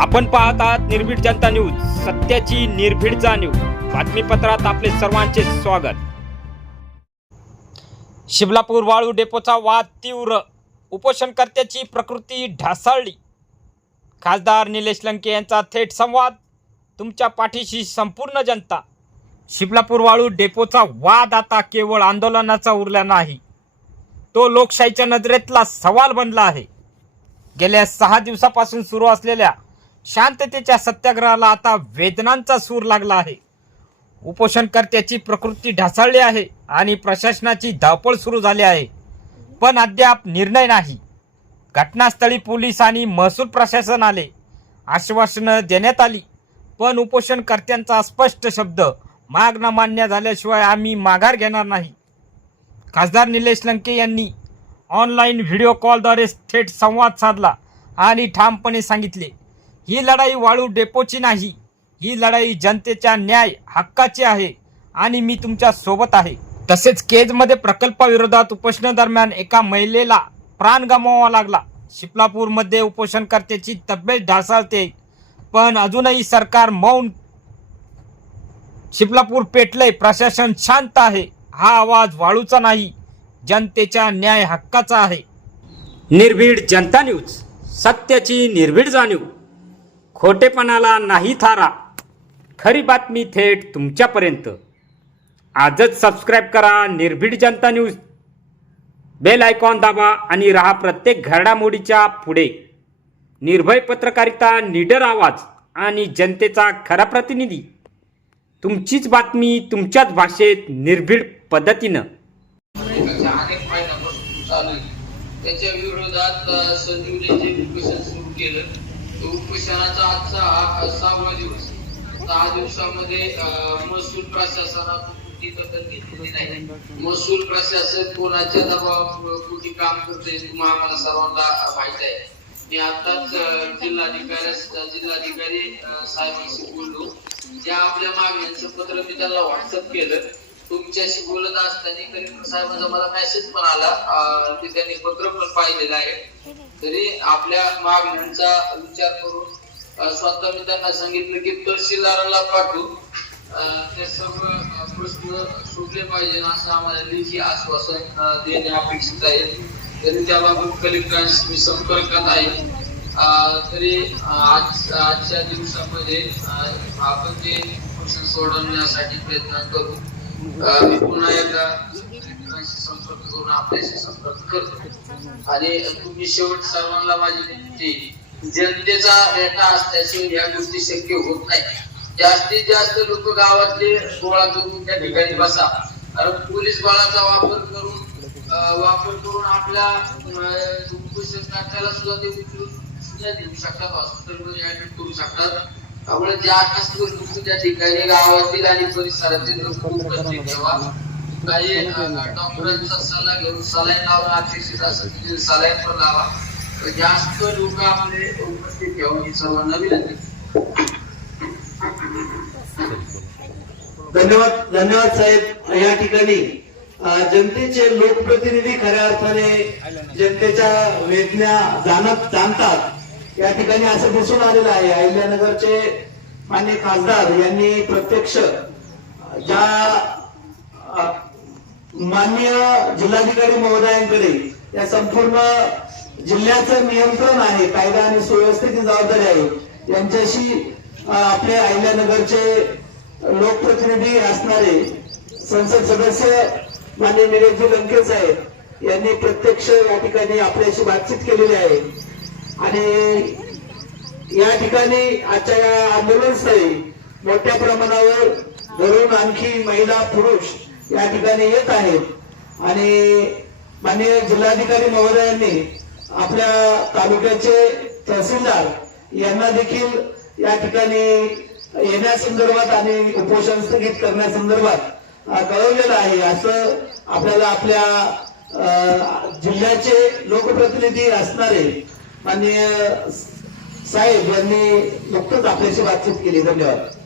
आपण पाहत आहात निर्भीड जनता न्यूज सत्याची निर्भीड जाणीव बातमीपत्रात आपले सर्वांचे स्वागत. शिबलापूर वाळू डेपोचा वाद तीव्र. उपोषणकर्त्याची प्रकृती ढासळली. खासदार निलेश लंके यांचा थेट संवाद. तुमच्या पाठीशी संपूर्ण जनता. शिबलापूर वाळू डेपोचा वाद आता केवळ आंदोलनाचा उरला नाही. तो लोकशाहीच्या नजरेतला सवाल बनला आहे. गेल्या सहा दिवसापासून सुरू असलेल्या शांततेच्या सत्याग्रहाला आता वेदनांचा सूर लागला आहे. उपोषणकर्त्याची प्रकृती ढासळली आहे आणि प्रशासनाची धावपळ सुरू झाली आहे. पण अद्याप निर्णय नाही. घटनास्थळी पोलीस आणि महसूल प्रशासन आले. आश्वासनं देण्यात आली. पण उपोषणकर्त्यांचा स्पष्ट शब्द मागणं मान्य झाल्याशिवाय आम्ही माघार घेणार नाही. खासदार निलेश लंके यांनी ऑनलाईन व्हिडिओ कॉलद्वारे थेट संवाद साधला आणि ठामपणे सांगितले. ही लढाई वाळू डेपोची नाही. ही लढाई जनतेच्या न्याय हक्काची आहे आणि मी तुमच्यासोबत आहे. तसेच केजमध्ये प्रकल्पाविरोधात उपोषणादरम्यान एका महिलेला प्राण गमावावा लागला. शिपलापूरमध्ये उपोषणकर्त्याची तब्येत ढासळते. पण अजूनही सरकार मौन शिपलापूर पेटलंय. प्रशासन शांत आहे. हा आवाज वाळूचा नाही. जनतेच्या न्याय हक्काचा आहे. निर्भीड जनता न्यूज. सत्याची निर्भीड जाणीव. खोटेपणाला नाही थारा. खरी बातमी थेट तुमच्यापर्यंत. आजच सबस्क्राईब करा निर्भीड जनता न्यूज बेल आयकॉन दाबा आणि राहा प्रत्येक घडामोडीच्या पुढे. निर्भय पत्रकारिता निडर आवाज आणि जनतेचा खरा प्रतिनिधी. तुमचीच बातमी तुमच्याच भाषेत निर्भीड पद्धतीनं. त्याच्या विरोधात संजीवने जे उपोषण सुरू केलं. उपोषणाचा आजचा हा सहावा दिवस. दहा दिवसामध्ये महसूल प्रशासनातून कुठली दखल घेतलेली नाही? महसूल प्रशासन कोणाच्या दबावापोटी काम करते तुम्हाला आम्हाला सर्वांना माहीत आहे. मी आताच जिल्हाधिकारी जिल्हाधिकारी साहेबांशी बोललो. ज्या आपल्या मागण्यांचं पत्र मी त्यांना व्हॉट्सअप केलं. तुमच्याशी बोलत असताना कलेक्टर साहेबांचा मला मेसेज पण आला. की त्यांनी पत्र पण पाहिलेलं आहे. तरी आपल्या मागण्यांचा विचार करून स्वतः मी त्यांना सांगितलं की तहसीलदाराला पाठवू. ते सर्व प्रश्न सुटले पाहिजे असं आम्हाला लेखी आश्वासन देणे अपेक्षित आहे. तरी त्याबाबत कलेक्टरांशी मी संपर्कात आहे. तरी आज आजच्या दिवसामध्ये आपण जे प्रश्न सोडवण्यासाठी प्रयत्न करू पुन्हा एकदा संपर्क करून आपल्याशी संपर्क करतो. आणि तुम्ही शेवट सर्वांना माझी विनंती जनतेचा डेटा असल्याशिवाय ह्या गोष्टी शक्य होत नाही. जास्तीत जास्त लोक गावातले गोळा करून त्या ठिकाणी बसा. कारण पोलीस बळाचा वापर करून वापर करून आपल्या अं, सुद्धा ते उचलून सुद्धा देऊ शकतात. हॉस्पिटलमध्ये ऍडमिट करू शकतात. त्यामुळे ज्या लोक त्या ठिकाणी गावातील आणि परिसरातील लोक ठेवा. काही डॉक्टरांचा सल्ला घेऊन सलाईन लावणं अपेक्षित असेल सलाईन पण लावा. जास्त लोक आपले उपस्थित ठेवून ही सर्वांना विनंती. धन्यवाद धन्यवाद साहेब. या ठिकाणी जनतेचे लोकप्रतिनिधी खऱ्या अर्थाने जनतेच्या वेदना जाणत जाणतात. या ठिकाणी असं दिसून आलेलं आहे. अहिल्यानगरचे मान्य खासदार यांनी प्रत्यक्ष ज्या मान्य जिल्हाधिकारी महोदयांकडे या संपूर्ण जिल्ह्याचं नियंत्रण आहे कायदा आणि सुव्यवस्थेची जबाबदारी आहे यांच्याशी आपले अहिल्यानगरचे लोकप्रतिनिधी असणारे संसद सदस्य माननीय निरजी लंकेच आहेत यांनी प्रत्यक्ष या ठिकाणी आपल्याशी बातचीत केलेली आहे. आणि या ठिकाणी आजच्या या आंदोलनस्थळी मोठ्या प्रमाणावर घरून आणखी महिला पुरुष या ठिकाणी येत आहेत. आणि माननीय जिल्हाधिकारी महोदयांनी आपल्या तालुक्याचे तहसीलदार यांना देखील या ठिकाणी येण्यासंदर्भात आणि उपोषण स्थगित करण्यासंदर्भात कळवलेलं आहे. असं आपल्याला आपल्या जिल्ह्याचे लोकप्रतिनिधी असणारे माननीय साहेब यांनी नुकतंच आपल्याशी बातचीत केली धन्यवाद.